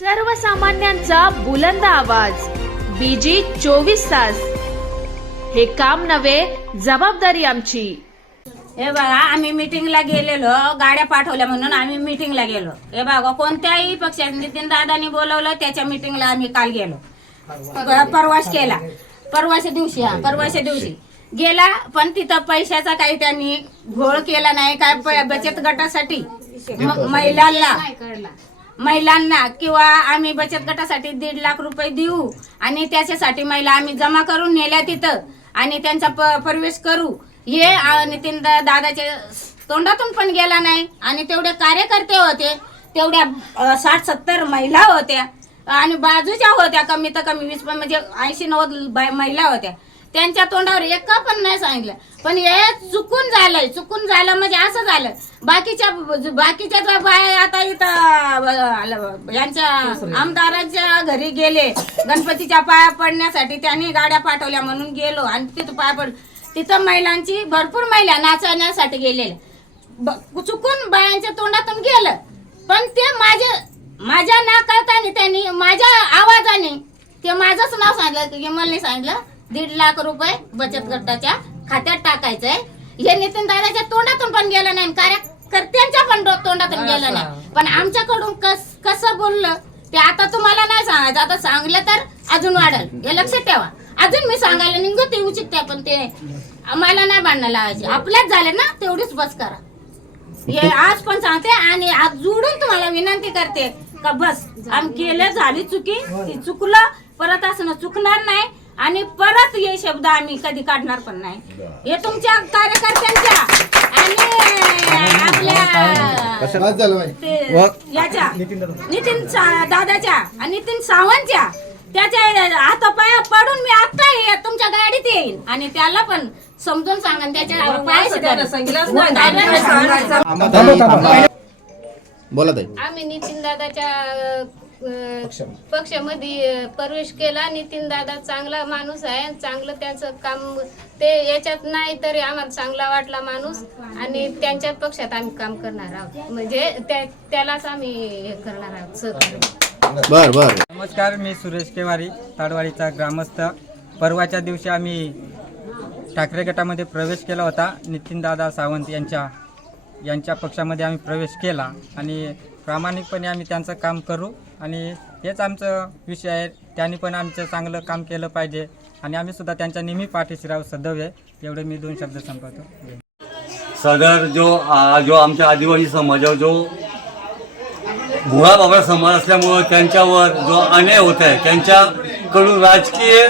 सर्वसामान्यांचा बुलंद आवाज बीजी चोवीस तास हे काम नव्हे जबाबदारी आमची हे बघा आम्ही मिटिंगला गेलेलो गाड्या पाठवल्या म्हणून आम्ही मिटिंगला गेलो हे बघा कोणत्याही पक्षात नितीन दादानी बोलवलं त्याच्या मिटिंगला आम्ही काल गेलो प- परवाश केला परवाच्या दिवशी हा परवाच्या दिवशी गेला पण तिथं पैशाचा काही त्यांनी घोळ केला नाही काय बचत गटासाठी महिलांना महिलांना किंवा आम्ही बचत गटासाठी दीड लाख रुपये देऊ आणि त्याच्यासाठी महिला आम्ही जमा करून नेल्या तिथं आणि त्यांचा प- प्रवेश करू. हे नितीन दा- दादाच्या तोंडातून पण गेला नाही. आणि तेवढे कार्यकर्ते होते तेवढ्या साठ सत्तर महिला होत्या आणि बाजूच्या होत्या कमी तर कमी वीस पण म्हणजे ऐंशी नव्वद बाय- महिला होत्या. त्यांच्या तोंडावर एका पण नाही सांगितलं. पण हे चुकून झालंय चुकून झालं म्हणजे असं झालं. बाकीच्या बाकीच्या बाया आता इथं यांच्या आमदारांच्या घरी गेले. गणपतीच्या पाया पडण्यासाठी त्यांनी गाड्या पाठवल्या म्हणून गेलो. आणि तिथं पाया पड तिथं महिलांची भरपूर महिला नाचवण्यासाठी गेलेल्या. चुकून बायांच्या तोंडातून गेलं. पण ते माझे माझ्या नाकारताना त्यांनी माझ्या आवाजाने ते माझंच नाव सांगितलं की मला सांगितलं. दीड लाख रुपये बचत गटाच्या खात्यात टाकायचंय. हे नितीन दादाच्या तोंडातून पण गेलं नाही आणि कार्यकर्त्यांच्या पण तोंडातून गेलं नाही. पण आमच्याकडून कस कसं बोललं ते आता तुम्हाला नाही सांगायचं. आता सांगलं तर अजून वाढल. हे लक्षात ठेवा. अजून मी सांगायला निघू ते उचित आहे पण ते आम्हाला नाही भांडणं लावायचे. आपल्याच झाले ना तेवढीच बस करा. हे आज पण सांगते आणि आज जोडून तुम्हाला विनंती करते का बस आम्ही केलं झाली चुकी. ती चुकलं परत असं चुकणार नाही. आणि परत हे शब्द आम्ही कधी काढणार पण नाही. हे तुमच्या कार्यकर्त्यांच्या आणि आपल्या बस झालं बाई. ते याच्या नितीन सा- दादाच्या आणि नितीन सावंतच्या. त्याच्या हातापाया पडून मी आता ये- तुमच्या गाडीत येईल आणि त्याला पण समजून सांगा आणि त्याच्या पायाशी. बोला ताई. आम्ही नितीन दादाच्या पक्षामध्ये प्रवेश केला. नितीन दादा चांगला माणूस आहे आणि चांगलं त्याचं काम ते याच्यात नाही तरी आम्हाला चांगला वाटला माणूस. आणि त्यांच्या पक्षात आम्ही काम करणार आहोत. म्हणजे त्या- त्यालाच आम्ही हे करणार आहोत बर बर. नमस्कार मी सुरेश केवारी ताडवाडीचा ग्रामस्थ. परवाच्या दिवशी आम्ही ठाकरे गटामध्ये प्रवेश केला होता. नितीनदादा सावंत यांच्या यांच्या पक्षामध्ये आम्ही प्रवेश केला. आणि प्रामाणिकपणे आम्ही त्यांचं काम करू आणि हेच आमचं विषय आहे. त्यांनी पण आमचं चांगलं काम केलं पाहिजे आणि आम्ही सुद्धा त्यांच्या नेहमी पाठीशी राहू सदैव एवढे मी दोन शब्द संपवतो. सदर जो आ, जो आमच्या आदिवासी समाजावर जो भुळा बाबा समाज असल्यामुळं त्यांच्यावर जो अन्याय होत आहे त्यांच्याकडून राजकीय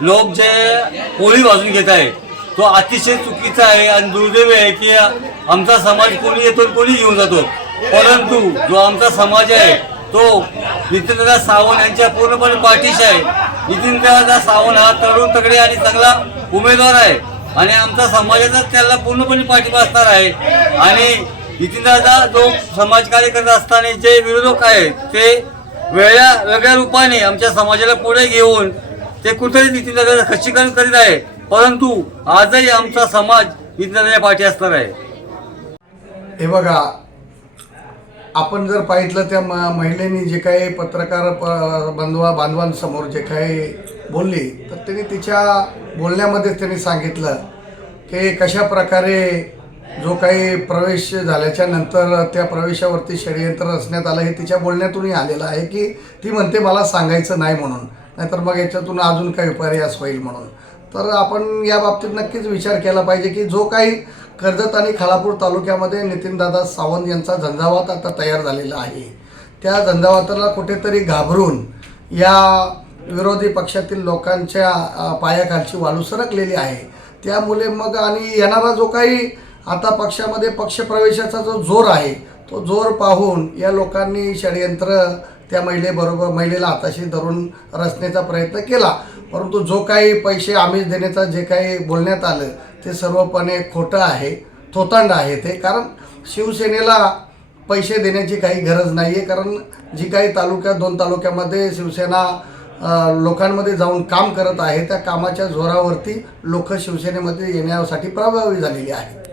लोक जे पोळी वाजून घेत आहे तो अतिशय चुकीचा आहे आणि दुर्दैवी आहे की आमचा समाज कोणी येतो कोणी घेऊन जातो. परंतु जो आमचा समाज आहे तो नितीनदादा सावंत यांच्या पूर्णपणे पाठीशी आहे. नितीनदादा सावंत हा तरुण तगडे आणि चांगला उमेदवार आहे. आणि आमचा समाजाचा त्याला पूर्णपणे पाठिंबा असणार आहे. आणि नितीनदादा जो समाजकार्य करत असताना जे विरोधक आहेत ते वेगळ्या वेगळ्या रूपाने आमच्या समाजाला पुढे घेऊन ते कुठेही नितीनदादा खच्चीकरण करीत आहे. परंतु आजही आमचा समाज नितीनदादाच्या पाठी असणार आहे. हे बघा आपण जर पाहितलं त्या म महिलेनी जे काही पत्रकार प बांधवा बांधवांसमोर जे काही बोलली तर त्यांनी तिच्या बोलण्यामध्येच त्यांनी सांगितलं की कशा प्रकारे जो काही प्रवेश झाल्याच्यानंतर त्या प्रवेशावरती षडयंत्र रचण्यात आलं हे तिच्या बोलण्यातूनही आलेलं आहे की ती म्हणते मला सांगायचं नाही म्हणून नाहीतर मग याच्यातून अजून काही पर्यास होईल म्हणून. तर आपण या बाबतीत नक्कीच विचार केला पाहिजे की जो काही कर्जत आणि खालापूर तालुक्यामध्ये नितीनदादा सावंत यांचा झंझावात आता तयार झालेला आहे. त्या झंझावाताला कुठेतरी घाबरून या विरोधी पक्षातील लोकांच्या पायाखालची वाळू सरकलेली आहे. त्यामुळे मग आणि येणारा जो काही आता पक्षामध्ये पक्षप्रवेशाचा जो जोर आहे तो जोर पाहून या लोकांनी षडयंत्र त्या महिलेबरोबर महिलेला हाताशी धरून रचण्याचा प्रयत्न केला. परंतु जो काही पैसे आमिष देण्याचा जे काही बोलण्यात आलं ते सर्वपणे खोटं आहे थोतांड आहे ते. कारण शिवसेनेला पैसे देण्याची काही गरज नाही आहे कारण जी काही तालुक्यात दोन तालुक्यामध्ये शिवसेना लोकांमध्ये जाऊन काम करत आहे त्या कामाच्या जोरावरती लोक शिवसेनेमध्ये येण्यासाठी प्रभावी झालेली आहेत.